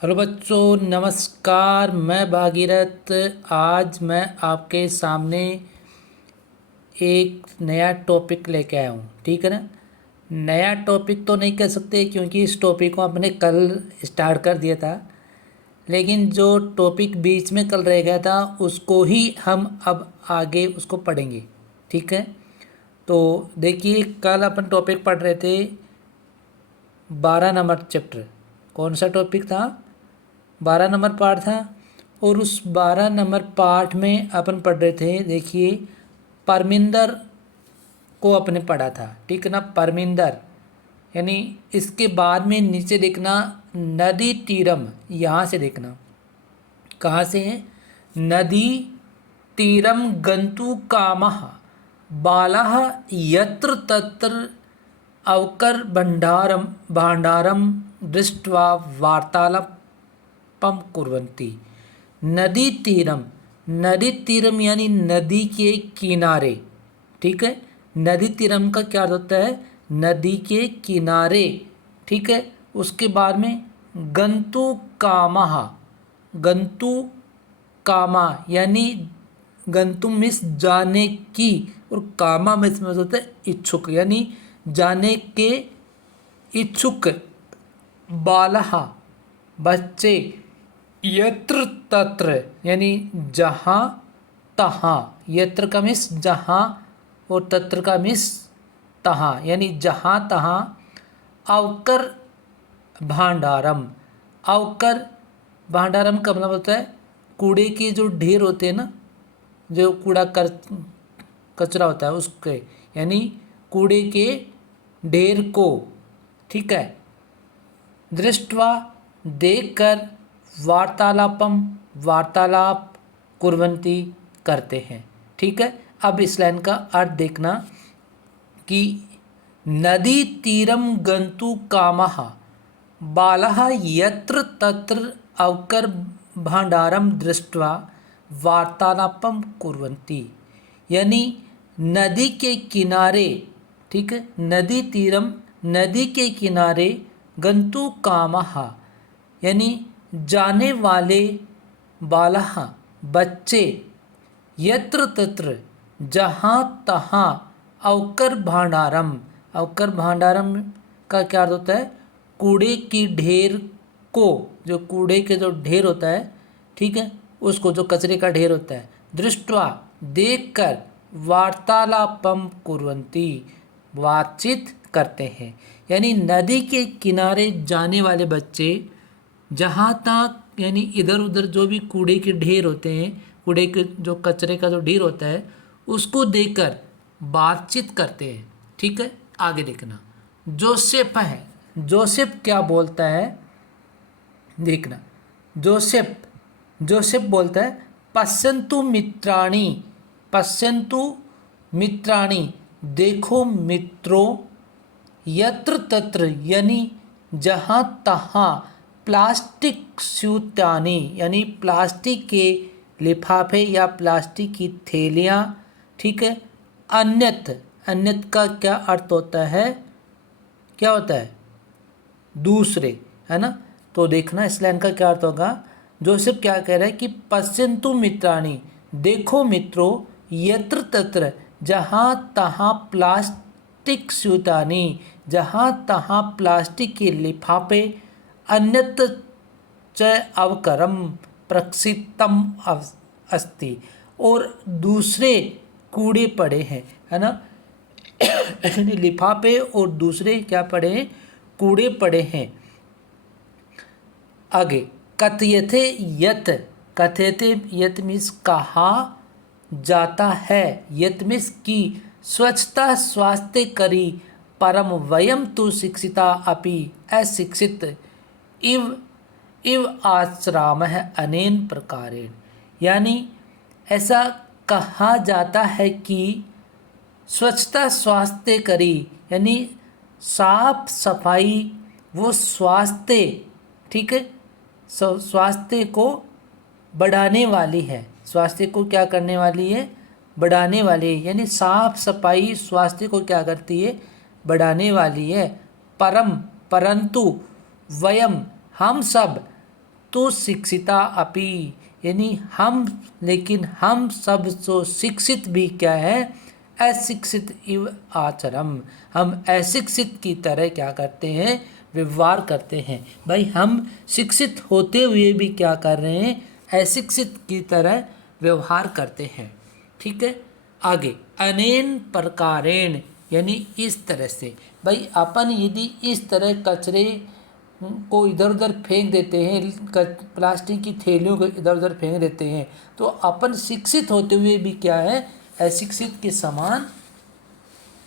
Hello बच्चों, नमस्कार। मैं भागीरथ। आज मैं आपके सामने एक नया टॉपिक लेके आया हूँ। ठीक है ना। नया टॉपिक तो नहीं कह सकते क्योंकि इस टॉपिक को हमने कल स्टार्ट कर दिया था, लेकिन जो टॉपिक बीच में कल रह गया था उसको ही हम अब आगे उसको पढ़ेंगे। ठीक है। तो देखिए, कल अपन टॉपिक पढ़ रहे थे 12 नंबर चैप्टर। कौन सा टॉपिक था? 12 नंबर पार्ट था। और उस 12 नंबर पार्ट में अपन पढ़ रहे थे, देखिए, परमिंदर को अपने पढ़ा था। ठीक है ना। परमिंदर यानी इसके बाद में नीचे देखना नदी तीरम, यहाँ से देखना कहाँ से है। नदी तीरम गंतु कामः बालः यत्र तत्र अवकर भंडारम भांडारम दृष्ट्वा वार्तालापम कुर्वन्ति। नदी तीरम, नदी तीरम यानी नदी के किनारे। ठीक है। नदी तीरम का क्या अर्थ होता है? नदी के किनारे। ठीक है। उसके बाद में गंतु कामः, गंतु कामा यानी गंतुम मीन्स जाने की, और कामा मीन्स होता है इच्छुक, यानी जाने के इच्छुक। बालहा बच्चे, यत्र तत्र यानी जहाँ तहाँ, यत्र का मीन्स जहाँ और तत्र का मीन्स तहाँ, यानी जहाँ तहाँ। अवकर भांडारम, अवकर भांडारम का मतलब होता है कूड़े के जो ढेर होते हैं ना, जो कूड़ा कचरा होता है उसके, यानी कूड़े के ढेर को। ठीक है। दृष्टवा देखकर, वार्तालापम वार्तालाप, कुर्वन्ति करते हैं। ठीक है। अब इस लाइन का अर्थ देखना कि नदी तीरम गंतु कामः बालः यत्र तत्र अवकर भांडारम दृष्ट्वा वार्तालापम कुर्वन्ति, यानी नदी के किनारे। ठीक है। नदी तीरम नदी के किनारे, गंतु कामः यानी जाने वाले, बालः बच्चे, यत्र तत्र जहाँ तहाँ, अवकर भांडारम, अवकर भांडारम का क्या अर्थ होता है? कूड़े की ढेर को, जो कूड़े के जो ढेर होता है, ठीक है, उसको, जो कचरे का ढेर होता है, दृष्टवा देखकर, वार्तालापम कुर्वन्ति बातचीत करते हैं। यानी नदी के किनारे जाने वाले बच्चे जहाँ तक, यानी इधर उधर जो भी कूड़े के ढेर होते हैं, कूड़े के जो कचरे का जो ढेर होता है, उसको देखकर बातचीत करते हैं। ठीक है। आगे देखना, जोसेफ है। जोसेफ क्या बोलता है देखना। जोसेफ जोसेफ बोलता है पश्यन्तु मित्राणि, पश्यन्तु मित्राणि देखो मित्रों, यत्र तत्र यानी जहाँ तहाँ, प्लास्टिक स्यूतानी यानी प्लास्टिक के लिफाफे या प्लास्टिक की थैलियाँ। ठीक है। अन्यत, अन्यत का क्या अर्थ होता है? क्या होता है? दूसरे, है ना। तो देखना इस लाइन का क्या अर्थ होगा। जोसेफ क्या कह रहा है कि पश्यन्तु मित्राणि देखो मित्रों, यत्र तत्र जहाँ तहाँ प्लास्टिक स्यूतानि जहाँ तहाँ प्लास्टिक के लिफाफे, अन्यत्र च अवकरम प्रक्षिप्तम अस्ति और दूसरे कूड़े पड़े हैं, है ना। लिफाफे और दूसरे क्या पड़े हैं? कूड़े पड़े हैं। आगे कथयते यत, कथयते यत मीन्स कहा जाता है, यत मीन्स की स्वच्छता स्वास्थ्य करी, परम वयम तो शिक्षिता अपि अशिक्षित इव इव आचरामः अनेन प्रकारेण, यानी ऐसा कहा जाता है कि स्वच्छता स्वास्थ्य करी यानी साफ सफाई वो स्वास्थ्य, ठीक है, स्वास्थ्य को बढ़ाने वाली है। स्वास्थ्य को क्या करने वाली है? बढ़ाने वाली है। यानी साफ सफाई स्वास्थ्य को क्या करती है? बढ़ाने वाली है। परम परंतु वयम हम सब तो शिक्षिता अपि, यानी हम, लेकिन हम सब तो शिक्षित भी क्या है, अशिक्षित इव आचरम, हम अशिक्षित की तरह क्या करते हैं, व्यवहार करते हैं। भाई हम शिक्षित होते हुए भी क्या कर रहे हैं, अशिक्षित की तरह व्यवहार करते हैं। ठीक है, आगे अनेन प्रकारेण, यानी इस तरह से। भाई अपन यदि इस तरह कचरे को इधर उधर फेंक देते हैं, प्लास्टिक की थैलियों को इधर उधर फेंक देते हैं, तो अपन शिक्षित होते हुए भी क्या है, अशिक्षित के समान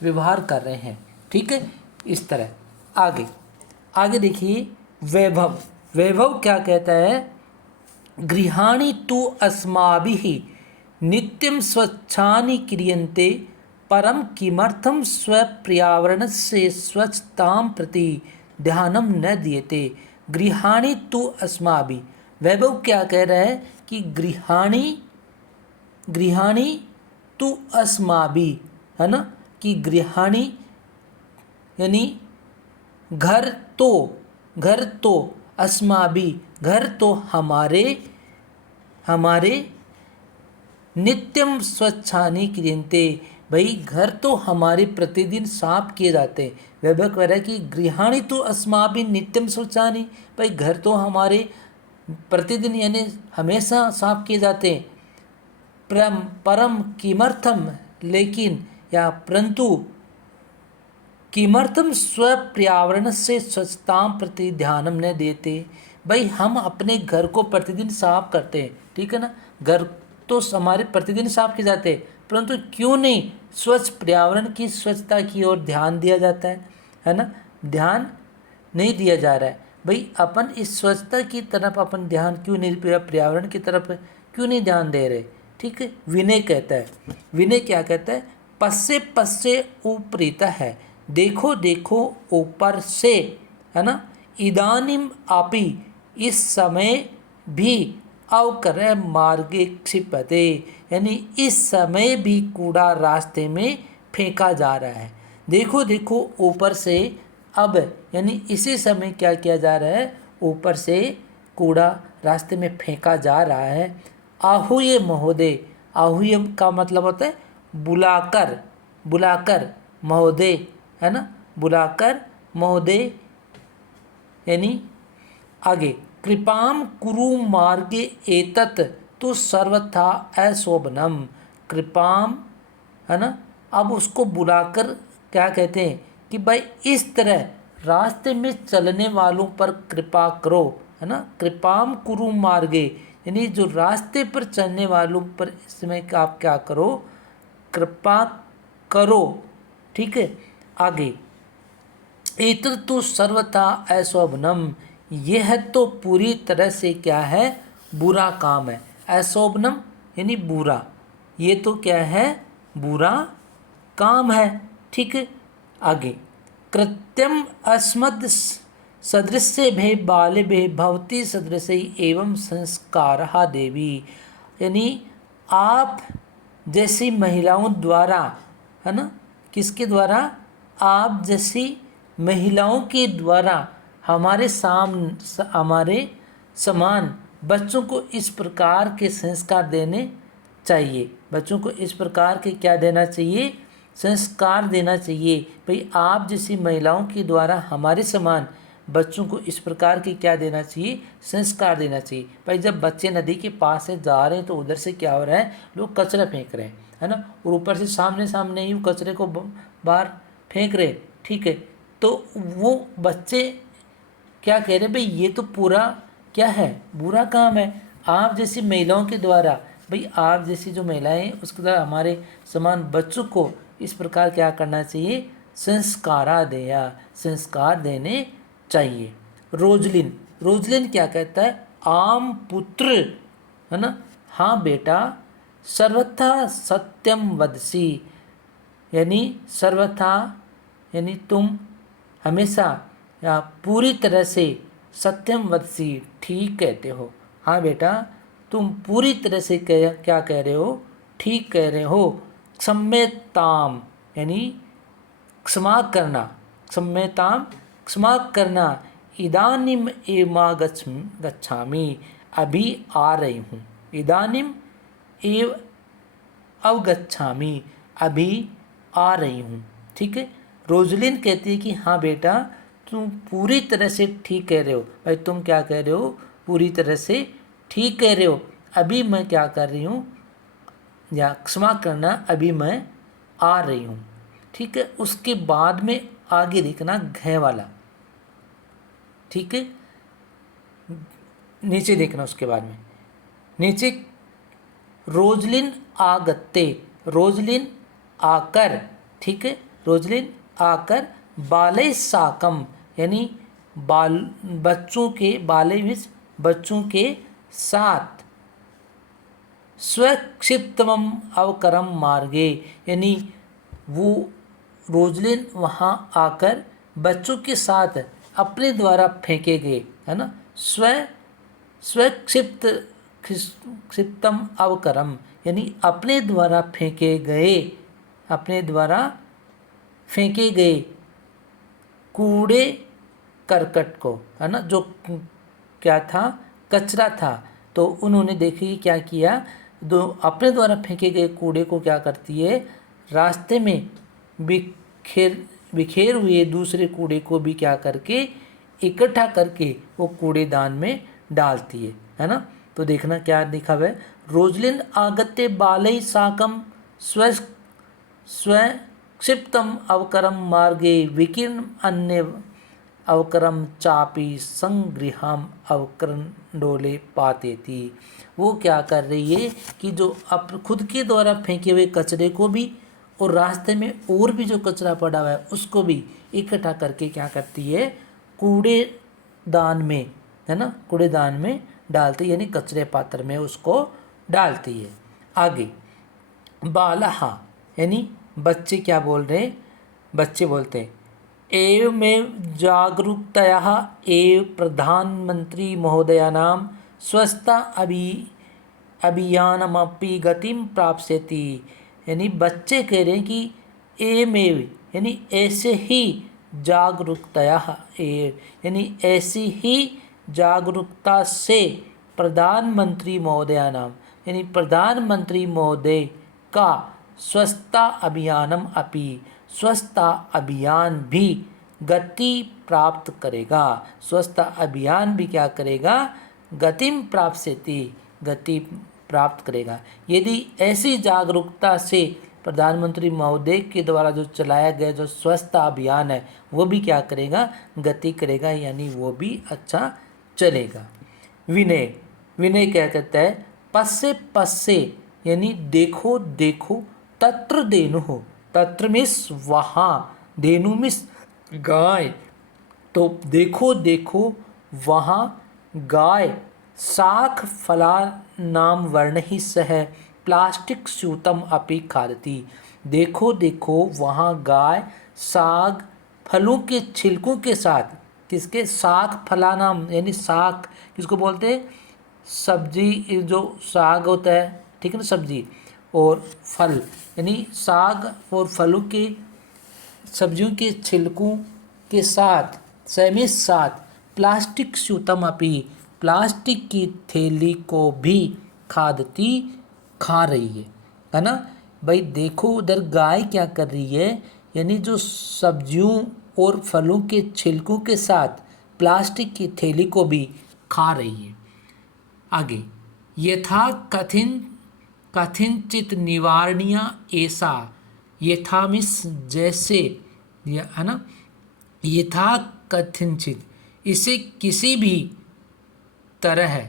व्यवहार कर रहे हैं। ठीक है, इस तरह। आगे आगे देखिए, वैभव। वैभव क्या कहता है, गृहाणि तु अस्माभिः नित्यं स्वच्छानि क्रियन्ते परम किमर्थं स्वपर्यावरणस्य स्वच्छतां प्रति ध्यानं न दीयते। गृहाणि तु अस्माभिः, वैभव क्या कह रहा है कि गृहाणि तु अस्माभिः, है ना, कि गृहाणि यानी घर तो अस्माभिः, घर तो हमारे नित्यम स्वच्छानि क्रियन्ते, भाई घर तो हमारे प्रतिदिन साफ किए जाते हैं। वैभव कह रहा है कि गृहाणि तो अस्माभिः नित्यम स्वच्छानि, भाई घर तो हमारे प्रतिदिन यानी हमेशा साफ किए जाते हैं। परम किमर्थम, लेकिन या परंतु किमर्थम स्वपर्यावरण से स्वच्छता प्रति ध्यान न देते, भाई हम अपने घर को प्रतिदिन साफ करते हैं, ठीक है ना, घर तो हमारे प्रतिदिन साफ किए जाते हैं, परंतु क्यों नहीं स्वच्छ पर्यावरण की स्वच्छता की ओर ध्यान दिया जाता है ना, ध्यान नहीं दिया जा रहा है। भाई अपन इस स्वच्छता की तरफ अपन ध्यान क्यों नहीं, पर्यावरण की तरफ क्यों नहीं ध्यान दे रहे। ठीक है, विनय कहता है, विनय क्या कहता है, पश्चे पश्चे उपरीत है, देखो देखो ऊपर से, है ना, इदानीम आपी, इस समय भी अवकर मार्गे क्षिपते, यानी इस समय भी कूड़ा रास्ते में फेंका जा रहा है। देखो देखो ऊपर से, अब यानी इसी समय क्या किया जा रहा है, ऊपर से कूड़ा रास्ते में फेंका जा रहा है। आहूय महोदय, आहूय का मतलब होता है बुलाकर, बुलाकर महोदय, है ना, बुलाकर महोदय, यानी आगे कृपाम कुरु मार्गे एतत् तो सर्वथा अशोभनम, कृपाम, है ना, अब उसको बुलाकर क्या कहते हैं कि भाई इस तरह रास्ते में चलने वालों पर कृपा करो, है ना, कृपाम कुरु मार्गे, यानी जो रास्ते पर चलने वालों पर इसमें आप क्या करो, कृपा करो। ठीक है, आगे एतत् तो सर्वथा अशोभनम, यह तो पूरी तरह से क्या है, बुरा काम है। अशोभनम यानी बुरा, ये तो क्या है, बुरा काम है। ठीक है, आगे कृत्यम अस्मद सदृश्य भे बाले भे भवती सदृश एवं संस्कार देवी, यानी आप जैसी महिलाओं द्वारा, है ना, किसके द्वारा, आप जैसी महिलाओं के द्वारा हमारे समान बच्चों को इस प्रकार के संस्कार देने चाहिए। बच्चों को इस प्रकार के क्या देना चाहिए, संस्कार देना चाहिए। भाई आप जैसी महिलाओं के द्वारा हमारे समान बच्चों को इस प्रकार की क्या देना चाहिए, संस्कार देना चाहिए। भाई जब बच्चे नदी के पास से जा रहे हैं तो उधर से क्या हो रहा है, लोग कचरा फेंक रहे हैं, है ना, और ऊपर से सामने सामने ही कचरे को बाहर फेंक रहे। ठीक है, तो वो बच्चे क्या कह रहे हैं, भाई ये तो पूरा क्या है, बुरा काम है। आप जैसी महिलाओं के द्वारा, भाई आप जैसी जो महिलाएं उसके द्वारा हमारे समान बच्चों को इस प्रकार क्या करना चाहिए, संस्कार देने चाहिए। रोजलिन, रोजलिन क्या कहता है, आम पुत्र, है ना, हाँ बेटा, सर्वथा सत्यम वदसी, यानी सर्वथा यानी तुम हमेशा या पूरी तरह से सत्यम वदसी, ठीक कहते हो। हाँ बेटा, तुम पूरी तरह से क्या कह रहे हो, ठीक कह रहे हो। क्षम्यताम यानी क्षमा करना, क्षम्यताम क्षमा करना, इदानीम एमा गच्छामि, अभी आ रही हूँ। इदानीम एव अवगच्छामि, अभी आ रही हूँ। ठीक है। रोजलिन कहती है कि हाँ बेटा, तुम पूरी तरह से ठीक कह रहे हो। भाई तुम क्या कह रहे हो? पूरी तरह से ठीक कह रहे हो। अभी मैं क्या कर रही हूँ, या क्षमा करना, अभी मैं आ रही हूँ। ठीक है। उसके बाद में आगे लिखना घ वाला। ठीक है। नीचे देखना उसके बाद में, नीचे रोजलिन आगत्ते, रोजलिन आकर। ठीक है। रोजलिन आकर बाले साकम, यानी बाल बच्चों के, बाले मीन्स बच्चों के साथ, स्वक्षिप्तम अवकरम मार्गे, यानी वो रोजलिन वहाँ आकर बच्चों के साथ अपने द्वारा फेंके गए, है ना, क्षिप्तम अवकरम, यानी अपने द्वारा फेंके गए, अपने द्वारा फेंके गए कूड़े करकट को, है ना, जो क्या था, कचरा था। तो उन्होंने देखिए क्या किया, दो अपने द्वारा फेंके गए कूड़े को क्या करती है, रास्ते में बिखेर हुए दूसरे कूड़े को भी क्या करके इकट्ठा करके वो कूड़ेदान में डालती है ना। तो देखना क्या लिखा हुआ है, रोजलिन आगत्य बालई साकम स्वक्षिप्तम अवकरम मार्गे विकीर्ण अन्य अवकरम चापी संगृहम अवकरंडोले पाते थी। वो क्या कर रही है कि जो खुद के द्वारा फेंके हुए कचरे को भी और रास्ते में और भी जो कचरा पड़ा हुआ है उसको भी इकट्ठा करके क्या करती है, कूड़ेदान में, है ना, कूड़ेदान में डालती है, यानी कचरे पात्र में उसको डालती है। आगे बालहा, यानी बच्चे क्या बोल रहे हैं, बच्चे बोलते हैं एवमेव जागरूकतया एव प्रधानमंत्री महोदयानां स्वच्छता अभियानमपि गतिम प्राप्स्यति, यानी बच्चे कह रहे हैं कि एवमेव, यानी ऐसे ही जागरूकतया एव, यानी ऐसी ही जागरूकता से प्रधानमंत्री महोदयानां, यानी प्रधानमंत्री महोदय का स्वच्छता अभियानम अपि, स्वच्छता अभियान भी गति प्राप्त करेगा। स्वच्छता अभियान भी क्या करेगा, गतिम प्राप्स्यति, गति प्राप्त करेगा। यदि ऐसी जागरूकता से प्रधानमंत्री महोदय के द्वारा जो चलाया गया जो स्वच्छता अभियान है वो भी क्या करेगा, गति करेगा, यानी वो भी अच्छा चलेगा। विनय, विनय क्या कहता है, पस्से पस्से, यानी देखो देखो, तत्र देनु हो, तत्र मिस वहाँ, देनु मिस गाय, तो देखो देखो वहाँ गाय, शाक फला नाम वर्ण ही सह प्लास्टिक स्यूतम अपि खादती, देखो देखो वहाँ गाय साग फलों के छिलकों के साथ, किसके, साग फला नाम, यानी साग किसको बोलते हैं, सब्जी, जो साग होता है, ठीक है ना, सब्जी, और फल, यानी साग और फलों के, सब्जियों के छिलकों के साथ, समेत साथ प्लास्टिक स्यूतम अपि, प्लास्टिक की थैली को भी खादती, खा रही है ना। भाई देखो उधर गाय क्या कर रही है, यानी जो सब्जियों और फलों के छिलकों के साथ प्लास्टिक की थैली को भी खा रही है। आगे यथा कथिंचित निवारणीय ऐसा, यथा मिस जैसे, है ना, यथा कथिंचित, इसे किसी भी तरह,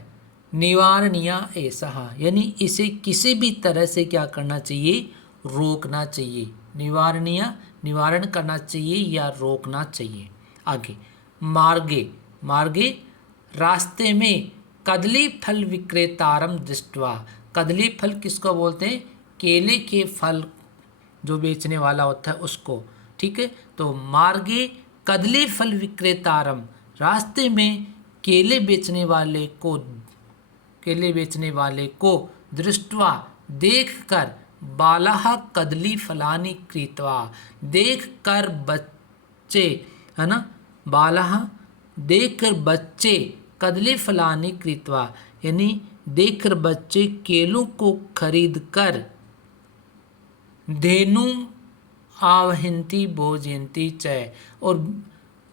निवारणीय ऐसा, यानी इसे किसी भी तरह से क्या करना चाहिए, रोकना चाहिए, निवारणीय, निवारण करना चाहिए या रोकना चाहिए। आगे मार्गे, मार्गे रास्ते में, कदली फल विक्रेतारम दृष्ट्वा, कदली फल किसको बोलते हैं, केले के फल जो बेचने वाला होता है उसको, ठीक है। तो मार्गे कदली फल विक्रेतारम, रास्ते में केले बेचने वाले को, केले बेचने वाले को दृष्ट्वा देखकर, बालः कदली फलानि कृत्वा, देखकर बच्चे, है ना, बालः देखकर बच्चे कदली फलानी कृत्वा, यानी देखकर बच्चे केलों को खरीद कर धेनु आवहंती भोजयंती च, और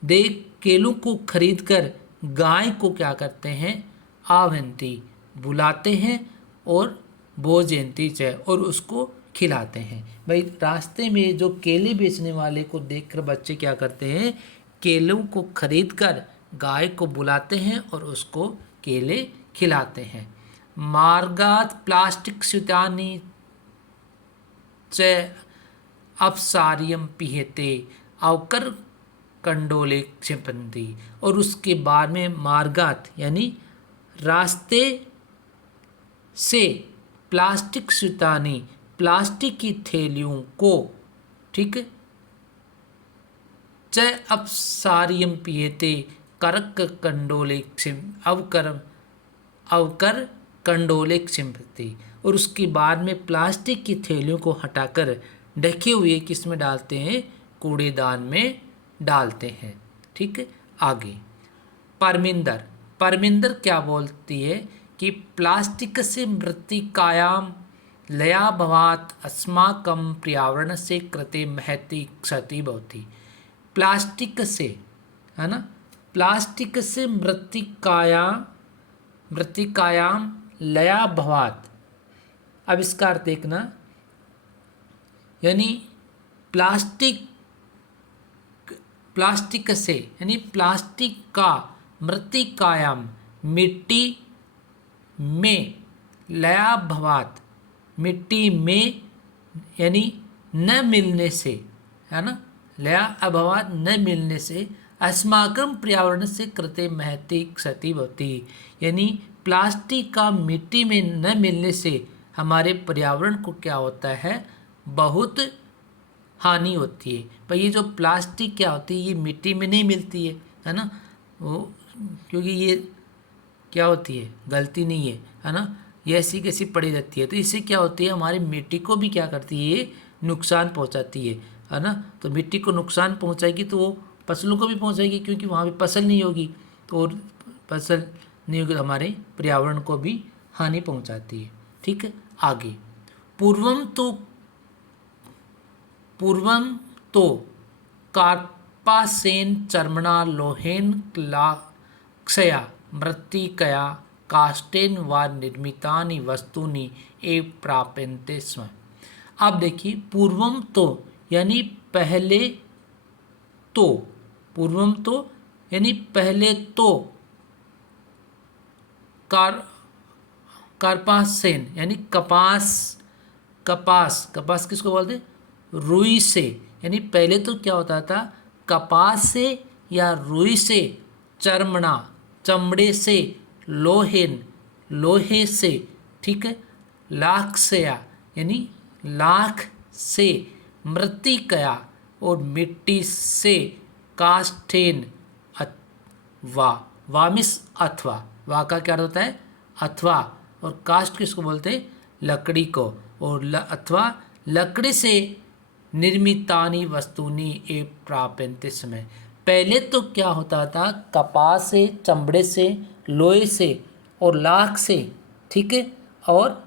देख केलों को खरीद कर गाय को क्या करते हैं, आवहंती बुलाते हैं, और भोजयंती च, और उसको खिलाते हैं। भाई रास्ते में जो केले बेचने वाले को देखकर बच्चे क्या करते हैं, केलों को खरीद कर गाय को बुलाते हैं और उसको केले खिलाते हैं। मार्गात प्लास्टिक स्यूतानी च अपसारियम पिहेते अवकर कंडोले क्षिपंती, और उसके बाद में मार्गात यानी रास्ते से प्लास्टिक स्यूतानी प्लास्टिक की थैलियों को, ठीक है, च अपसारियम पिएते करक कंडोले अवकर कंडोले क्षिपंती, और उसके बाद में प्लास्टिक की थैलियों को हटाकर ढके हुए किस में डालते हैं, कूड़ेदान में डालते हैं। ठीक है, आगे परमिंदर। परमिंदर क्या बोलती है कि प्लास्टिक से मृत्तिकायाम लया भवात अस्माकं पर्यावरण से कृते महती क्षति भवति। प्लास्टिक से, है ना, प्लास्टिक से मृत्तिकायाम लया भवात। अब इसका अर्थ देखना, यानी प्लास्टिक से यानी प्लास्टिक का मृत्तिकायाम मिट्टी में लया भवात, मिट्टी में यानी न मिलने से, है ना, लया अभवात न मिलने से अस्माकं पर्यावरण से कृते महती क्षति होती, यानी प्लास्टिक का मिट्टी में न मिलने से हमारे पर्यावरण को क्या होता है, बहुत हानि होती है। भाई ये जो प्लास्टिक क्या होती है, ये मिट्टी में नहीं मिलती है ना, वो क्योंकि ये क्या होती है, गलती नहीं है ना, ये ऐसी कैसी पड़ी रहती है, तो इससे क्या होती है, हमारी मिट्टी को भी क्या करती है, ये नुकसान पहुंचाती है ना। तो मिट्टी को नुकसान पहुंचाएगी तो वो फसलों को भी पहुंचाएगी, क्योंकि वहाँ पे फसल नहीं होगी, तो और फसल नहीं होगी तो हमारे पर्यावरण को भी हानि पहुंचाती है। ठीक है, आगे पूर्वम तो कार्पासेन चर्मणा लोहेन क्लाक्षया मृत्तिकया काष्टेन व निर्मितानि वस्तूनि एव प्राप्यन्ते स्म। अब देखिए, पूर्वम तो यानी पहले तो, पूर्वम तो यानी पहले तो, कार्पासेन यानी कपास किसको बोलते, रुई से, यानी पहले तो क्या होता था, कपास से या रुई से, चर्मणा चमड़े से, लोहे से, ठीक है, लाक्षया यानी लाख से, मृत्तिकया और मिट्टी से, काष्ठेन वामिस अथवा, वा का क्या होता है, अथवा, और काष्ठ किसको बोलते हैं, लकड़ी को, और अथवा लकड़ी से निर्मितानि वस्तुनि ए प्राप्यन्ते समय। पहले तो क्या होता था, कपास से, चमड़े से, लोहे से और लाख से, ठीक है, और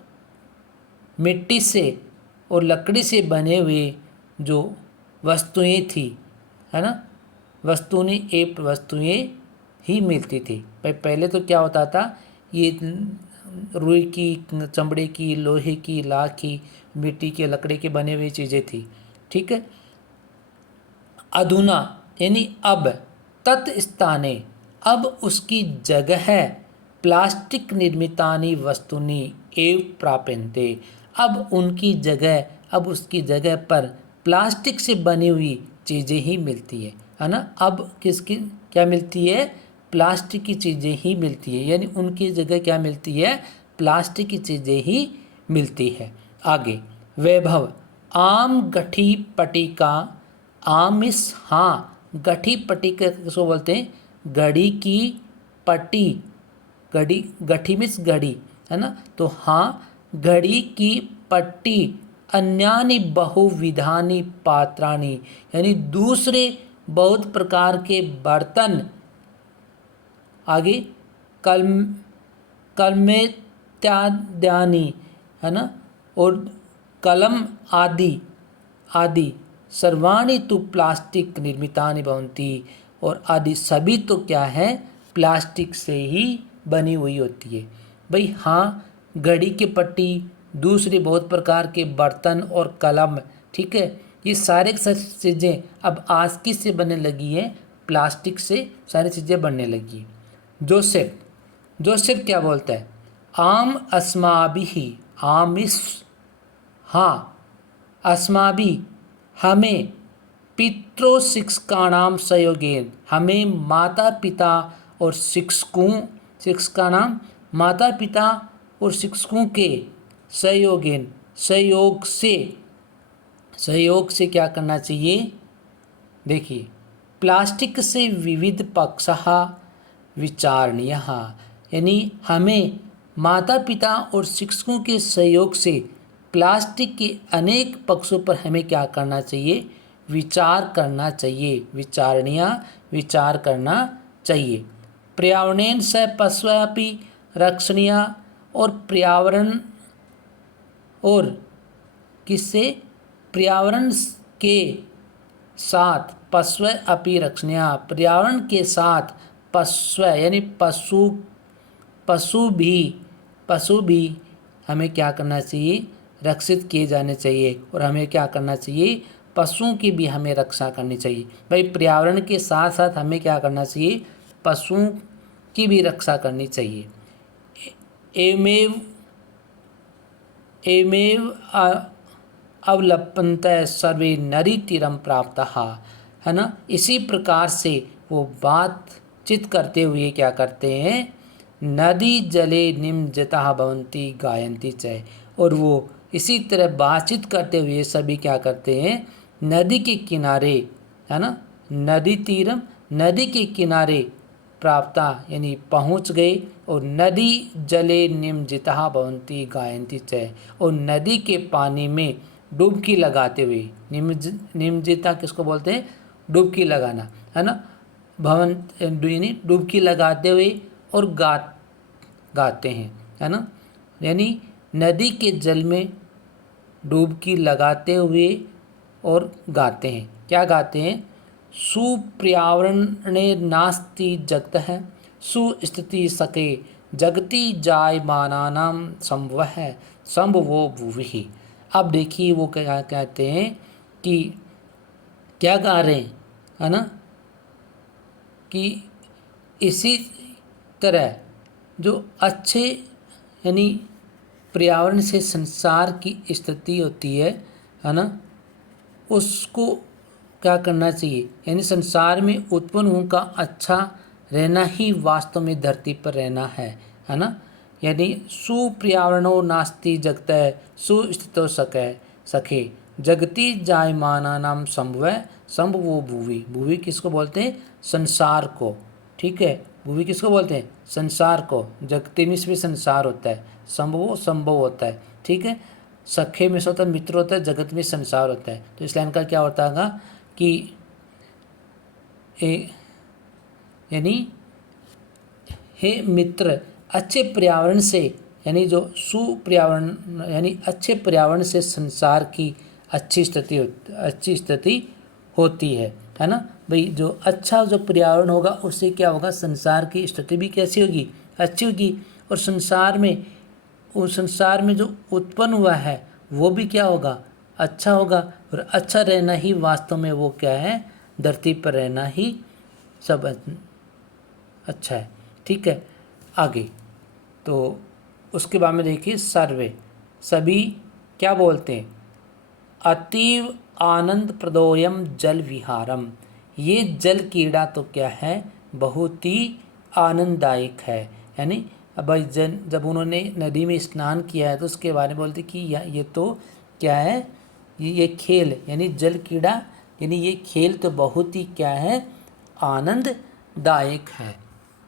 मिट्टी से और लकड़ी से बने हुए जो वस्तुएं थी, है ना, वस्तुएं ही मिलती थी। पहले तो क्या होता था, ये रुई की, चमड़े की, लोहे की, लाख की, मिट्टी के, लकड़ी के बने हुई चीज़ें थी। ठीक है, अधुना यानी अब, तत्स्थाने अब उसकी जगह है, प्लास्टिक निर्मितानि वस्तुनि एव प्राप्यन्ते, अब उसकी जगह पर प्लास्टिक से बनी हुई चीज़ें ही मिलती है ना। अब किसकी क्या मिलती है, प्लास्टिक की चीज़ें ही मिलती है, यानी उनकी जगह क्या मिलती है, प्लास्टिक की चीज़ें ही मिलती है। आगे वैभव, आम गठी पटिका, आमिस, हाँ गठी पटिका किसको बोलते हैं, घड़ी की पट्टी, गठी मीन्स घड़ी, है ना, तो हाँ घड़ी की पट्टी, अन्यानि बहुविधानि पात्राणि, यानी दूसरे बहुत प्रकार के बर्तन, आगे कल कलमेत्याद्यानि, है ना, और कलम आदि आदि सर्वाणि तु प्लास्टिक निर्मितानि भवन्ति, और आदि सभी तो क्या है, प्लास्टिक से ही बनी हुई होती है। भाई हाँ, घड़ी की पट्टी, दूसरे बहुत प्रकार के बर्तन और कलम, ठीक है, ये सारे चीज़ें अब आज की से बनने लगी है, प्लास्टिक से सारी चीज़ें बनने लगी है। जोसेफ क्या बोलता है, आम अस्माभिः, आमिस, हाँ, अस्माभि, हमें, पितृ शिक्षकाणाम सहयोगेन, हमें माता पिता और शिक्षकाणाम, माता पिता और शिक्षकों के सहयोगेन, सहयोग से क्या करना चाहिए। देखिए, प्लास्टिक से विविध पक्षः विचारणीयः, यानी हमें माता पिता और शिक्षकों के सहयोग से प्लास्टिक के अनेक पक्षों पर हमें क्या करना चाहिए, विचार करना चाहिए, विचारणीय, विचार करना चाहिए। पर्यावरणेन स पशवपि रक्षणीय, और पर्यावरण, और किससे, पर्यावरण के साथ, पशव अपि रक्षणीय, पर्यावरण के साथ पशव यानी पशु भी हमें क्या करना चाहिए, रक्षित किए जाने चाहिए, और हमें क्या करना चाहिए, पशुओं की भी हमें रक्षा करनी चाहिए। भाई पर्यावरण के साथ साथ हमें क्या करना चाहिए, पशुओं की भी रक्षा करनी चाहिए। एवमेव अवलंबन्तः सर्वे नदीतीरं प्राप्तः, है ना, इसी प्रकार से वो बातचीत करते हुए क्या करते हैं, नदी जले निमज्जिताः भवन्ति गायन्ति च, और वो इसी तरह बातचीत करते हुए सभी क्या करते हैं, नदी के किनारे, है ना, नदी तीरम, नदी के किनारे प्राप्ता यानी पहुंच गए, और नदी जले निमज्जिताः भवन्ति गायन्ति च, और नदी के पानी में डुबकी लगाते हुए, निमज्जिता किसको बोलते हैं, डुबकी लगाना, है ना, भवन यानी डुबकी लगाते हुए और गाते हैं, है ना, यानी नदी के जल में डुबकी लगाते हुए और गाते हैं। क्या गाते हैं, सुपर्यावरणे नास्ति जगतः सुस्थिति सके जगति जायमानानां संभवः संभवो भुवि। अब देखिए वो क्या कहते हैं कि क्या गा रहे हैं, है ना, कि इसी तरह जो अच्छे यानी पर्यावरण से संसार की स्थिति होती है ना, उसको क्या करना चाहिए, यानी संसार में उत्पन्न होने का अच्छा रहना ही वास्तव में धरती पर रहना है ना, यानी सुपर्यावरणो नास्ति जगतः सुस्थितो सखे जगति जायमानानां संभवो भुवि। भुवि किसको बोलते हैं, संसार को, ठीक है, भुवि किसको बोलते हैं, संसार को, जगति में भी संसार होता है, संभव संभव होता है, ठीक है, सखे में से होता है मित्र होता है, जगत में संसार होता है। तो इस लाइन का क्या होता है कि यानी हे मित्र, अच्छे पर्यावरण से, यानी जो सुपर्यावरण यानी अच्छे पर्यावरण से संसार की अच्छी स्थिति होती है ना। भाई जो अच्छा जो पर्यावरण होगा उससे क्या होगा, संसार की स्थिति भी कैसी होगी, अच्छी होगी, और संसार में जो उत्पन्न हुआ है वो भी क्या होगा, अच्छा होगा, और अच्छा रहना ही वास्तव में वो क्या है, धरती पर रहना ही सब अच्छा है, ठीक है। आगे तो उसके बाद में देखिए, सर्वे सभी क्या बोलते हैं, अतीव आनंद प्रदोयम जल विहारम, ये जल क्रीड़ा तो क्या है, बहुत ही आनंददायक है। यानी अब जब उन्होंने नदी में स्नान किया है तो उसके बारे में बोलते कि ये तो क्या है, ये खेल यानी जल क्रीड़ा, यानी ये खेल तो बहुत ही क्या है, आनंददायक है,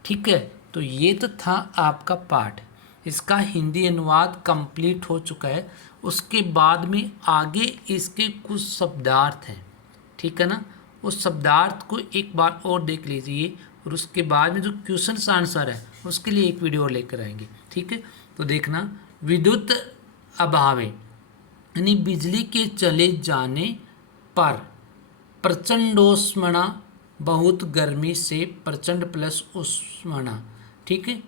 ठीक है। तो ये तो था आपका पाठ, इसका हिंदी अनुवाद कंप्लीट हो चुका है। उसके बाद में आगे इसके कुछ शब्दार्थ हैं, ठीक है ना, उस शब्दार्थ को एक बार और देख लीजिए। और उसके बाद में जो क्वेश्चन आंसर है उसके लिए एक वीडियो और लेकर आएंगे। ठीक है, तो देखना, विद्युत अभावे यानी बिजली के चले जाने पर प्रचंडोष्मणा, बहुत गर्मी से प्रचंड प्लस उष्मणा। ठीक है,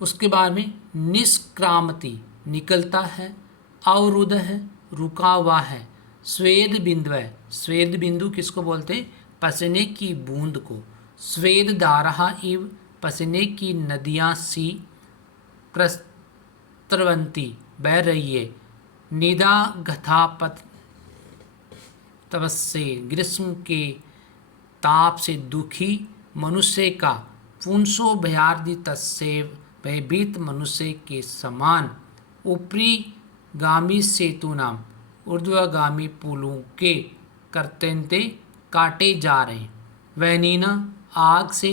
उसके बाद में निष्क्रामति निकलता है, अवरुद्ध है, रुका हुआ है, स्वेद बिंदु है। स्वेद बिंदु किसको बोलते हैं? पसीने की बूंद को। स्वेद धारा इव पसीने की नदियाँ सी प्रस्रवंती बह रही है। निदा घथापत तपस्से ग्रीष्म के ताप से दुखी मनुष्य का पुंसो भयार्दि तस्सेव भयभीत मनुष्य के समान ऊपरी गामी सेतु नाम ऊर्ध्वगामी पुलों के कर्तव्य काटे जा रहे हैं। वहनीना आग से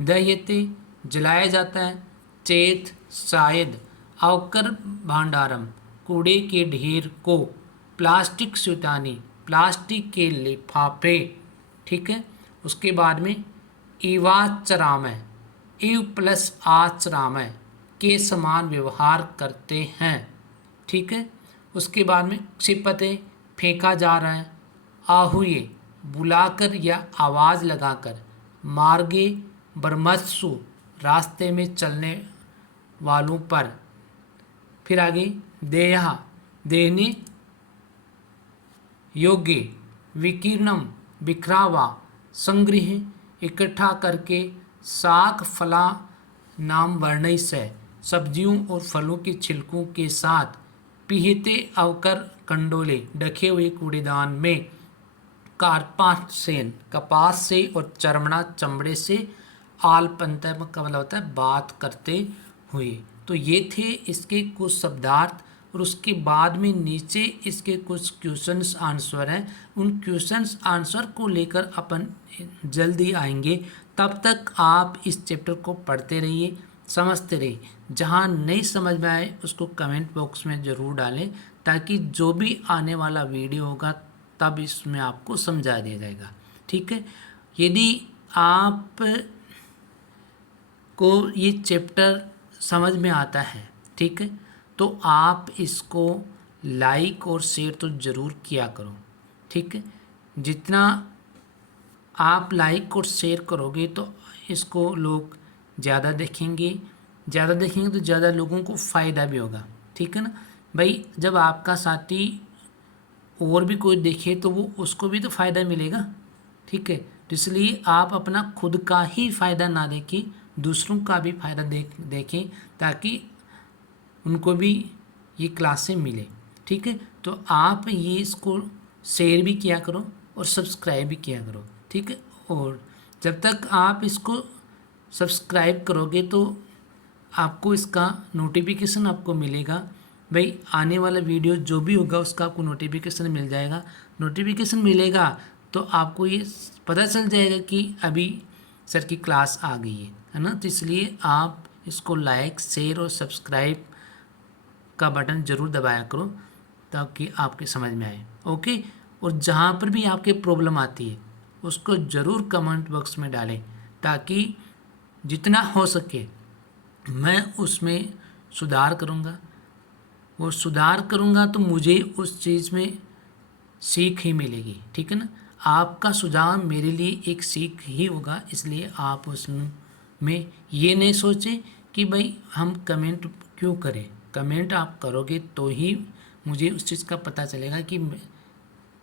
दह्यते जलाया जाता है। चेत शायद अवकर भांडारम कूड़े के ढेर को। प्लास्टिक स्यूतानी प्लास्टिक के लिफाफे। ठीक है, उसके बाद में इवाचरामय इव प्लस आचरामय के समान व्यवहार करते हैं। ठीक है, उसके बाद में क्षिपते फेंका जा रहा है। आहुए बुलाकर या आवाज़ लगाकर। मार्गे बरमत्सु रास्ते में चलने वालों पर। फिर आगे देहा देहने योग्य। विकीर्णम बिखरावा संग्रह इकट्ठा करके। शाक फला नाम वर्णय से सब्जियों और फलों के छिलकों के साथ। पीहते अवकर कंडोले ढके हुए कूड़ेदान में। कार्पासेन कपास से और चर्मणा चमड़े से। आलपंत का मतलब होता है बात करते हुए। तो ये थे इसके कुछ शब्दार्थ और उसके बाद में नीचे इसके कुछ क्वेश्चंस आंसर हैं। उन क्वेश्चंस आंसर को लेकर अपन जल्दी आएंगे। तब तक आप इस चैप्टर को पढ़ते रहिए, समझते रहिए। जहाँ नहीं समझ में आए उसको कमेंट बॉक्स में ज़रूर डालें, ताकि जो भी आने वाला वीडियो होगा तब इसमें आपको समझा दिया जाएगा। ठीक है, यदि आप को ये चैप्टर समझ में आता है, ठीक है, तो आप इसको लाइक और शेयर तो ज़रूर किया करो। ठीक है, जितना आप लाइक और शेयर करोगे तो इसको लोग ज़्यादा देखेंगे तो ज़्यादा लोगों को फ़ायदा भी होगा। ठीक है ना भाई, जब आपका साथी और भी कोई देखे तो वो उसको भी तो फ़ायदा मिलेगा। ठीक है, तो इसलिए आप अपना खुद का ही फ़ायदा ना देखें, दूसरों का भी फ़ायदा देखें, ताकि उनको भी ये क्लासें मिले। ठीक है, तो आप ये इसको शेयर भी किया करो और सब्सक्राइब भी किया करो। ठीक है, और जब तक आप इसको सब्सक्राइब करोगे तो आपको इसका नोटिफिकेशन आपको मिलेगा। भाई आने वाला वीडियो जो भी होगा उसका आपको नोटिफिकेशन मिल जाएगा। नोटिफिकेशन मिलेगा तो आपको ये पता चल जाएगा कि अभी सर की क्लास आ गई है ना। तो इसलिए आप इसको लाइक शेयर और सब्सक्राइब का बटन ज़रूर दबाया करो, ताकि आपके समझ में आए। ओके, और जहाँ पर भी आपके प्रॉब्लम आती है उसको ज़रूर कमेंट बॉक्स में डालें, ताकि जितना हो सके मैं उसमें सुधार करूँगा। और सुधार करूँगा तो मुझे उस चीज़ में सीख ही मिलेगी। ठीक है ना, आपका सुझाव मेरे लिए एक सीख ही होगा। इसलिए आप उसमें ये नहीं सोचें कि भाई हम कमेंट क्यों करें। कमेंट आप करोगे तो ही मुझे उस चीज़ का पता चलेगा कि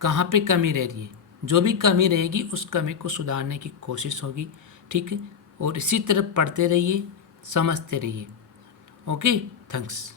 कहाँ पे कमी रह रही है। जो भी कमी रहेगी उस कमी को सुधारने की कोशिश होगी। ठीक है, और इसी तरह पढ़ते रहिए, समझते रहिए। Okay, thanks.